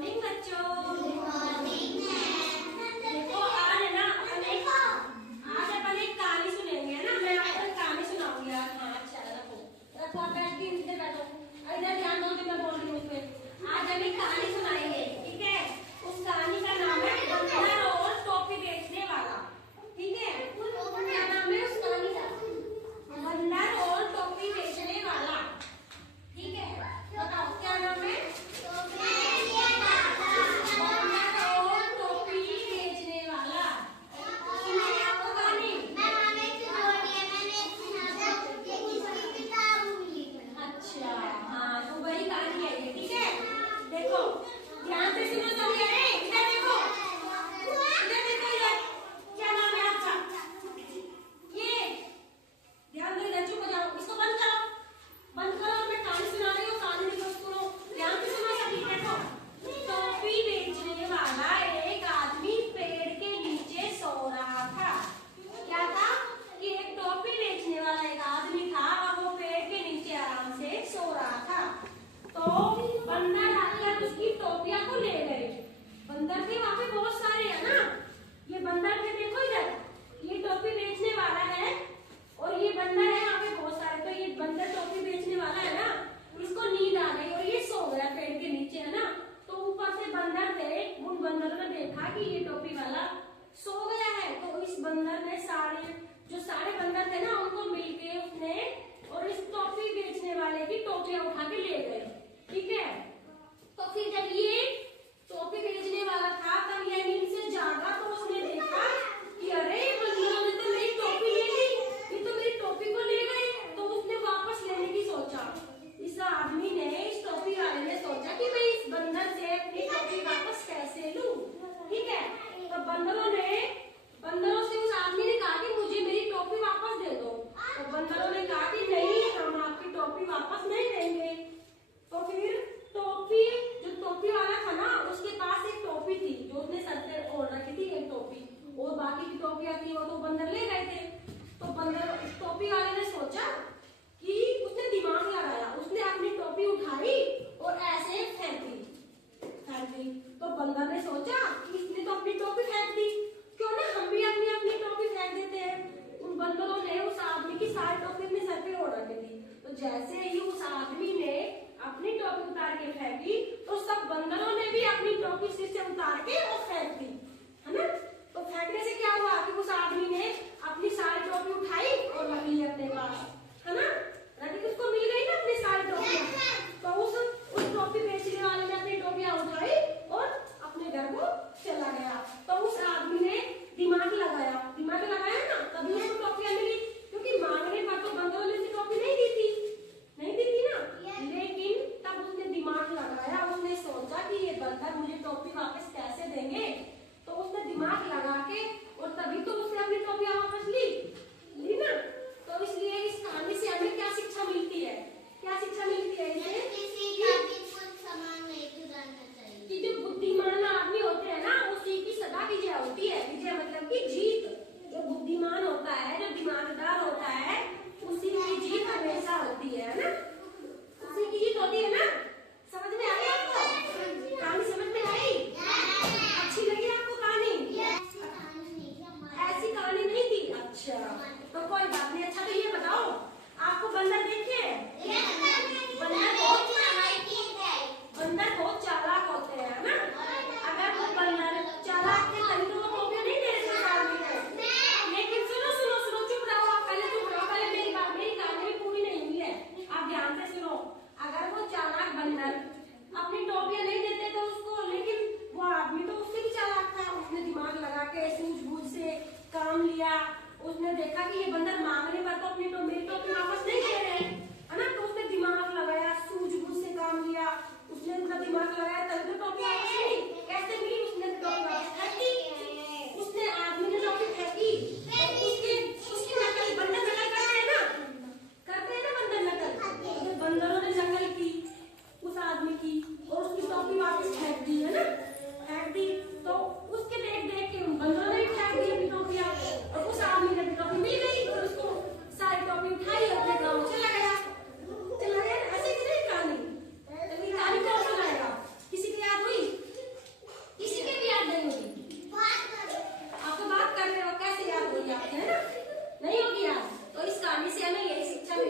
Morning बच्चों। Good morning ma'am. देखो आज अपन एक कहानी सुनेंगे है ना। मैं आपको एक कहानी सुनाऊंगी आज। हाँ अच्छा रखो आप बैठ के इधर बैठो। इधर ध्यान दो कि मैं बोल रही हूँ उसमें। आज हम एक कहानी सुनाएंगे, ठीक है। उस कहानी का नाम है बंदर और टोपी बेचने वाला, ठीक है। क्या नाम है उस कहानी का? बंदर और टोपी बेचने वाला, ठीक है। बताओ क्या नाम है? बंदर थे वहां पे बहुत सारे है ना। ये बंदर थे, देखो इधर, ये टोपी बेचने वाला है और ये बंदर है यहाँ पे बहुत सारे। तो ये बंदर टोपी बेचने वाला है ना, इसको नींद आ गई और ये सो गया पेड़ के नीचे, है ना। तो ऊपर से बंदर थे, उन बंदरों ने देखा कि ये टोपी वाला सो गया है। तो इस बंदर ने सारे बंदर थे ना, उनको मिलके उसने और इस टोपी बेचने वाले की टोपियां उठा के ले गए, ठीक है। तो फिर जब ये टोपी बेचने वाला था तब ये नींद से जागा तो उसने देखा कि अरे बंदरों ने तो मेरी टोपी ले ली, ये तो मेरी टोपी को ले गए। तो उसने वापस लेने की सोचा। इस आदमी ने, इस टोपी वाले ने सोचा कि मैं इस बंदर से अपनी टोपी वापस कैसे लूं, ठीक है। तो बंदरों से उस आदमी ने कहा कि मुझे मेरी टोपी वापस दे दो। तो बंदरों ने कहा कि नहीं, हम आपकी टोपी वापस नहीं देंगे। तो फिर जो टोपी वाला था ना, उसके पास एक टोपी थी जो उसने सर पे ओढ़ रखी थी, एक टोपी, और बाकी की टोपियां थी वो तो बंदर ले गए थे। तो बंदर टोपी वाले ने सोचा कि उसने दिमाग लगाया, उसने अपनी टोपी उठाई और ऐसे फेंक दी। तो बंदर ने सोचा कि इसने तो अपनी टोपी फेंक दी, क्यों ना हम भी अपनी अपनी टोपी फेंक देते हैं। उन बंदरों ने उस आदमी की सारी टोपी अपने सर पे ओढ़ रखी थी। तो जैसे ही उस आदमी ने अपनी टोपी उतार के फेंकी तो सब बंदरों ने भी अपनी टोपी सिर से उतार के और फेंक दी, है ना। तो फेंकने से क्या हुआ कि उस आदमी ने अपनी सारी टोपी उठाई और रख ली अपने पास, है ना। रखी, उसको मिल गई ना अपनी सारी टोपियां। तो उस टोपी बेचने वाले ने अपनी टोपियां उठाई और अपने घर को चला गया। तो उस आदमी ने दिमाग लगाया ना, तभी उसको टोपियां मिली, क्योंकि मांगने पर तो बंदरों ने टोपी नहीं दी थी ना। लेकिन तब उसने दिमाग लगाया, उसने सोचा कि ये बंदर मुझे टोपी वापस कैसे देंगे। तो उसने दिमाग लगा के और तभी तो उसने अपनी टोपी वापस ली ना। तो इसलिए इस कहानी से हमें क्या शिक्षा मिलती है? क्या शिक्षा मिलती है इससे? कि जो बुद्धिमान आदमी होते हैं ना, उसी की सदा विजय होती है। विजय मतलब की जीत। जो बुद्धिमान होता है, जो दिमागदार होता है, उसी की जीत हमेशा होती है ना। उसी की जीत होती है ना। समझ में आई आपको? कहानी समझ में आई? अच्छी लगी आपको कहानी? ऐसी कहानी नहीं थी? अच्छा, तो कोई बात नहीं। अच्छा तो ये बताओ, आपको बंदर देखे? बंदर बहुत चालाक होते हैं ना। अगर वो बंदर चालाक थे तभी तो वो टोपियां नहीं दे रहे आदमी को। लेकिन सुनो, चुप रहो आप, पहले मेरी कहानी भी पूरी नहीं हुई है, आप ध्यान से सुनो। अगर वो चालाक बंदर अपनी टोपियां नहीं देते तो उसको, लेकिन वो आदमी तो उससे भी चालाक था। उसने दिमाग लगा के सूझबूझ से काम लिया। उसने देखा कि ये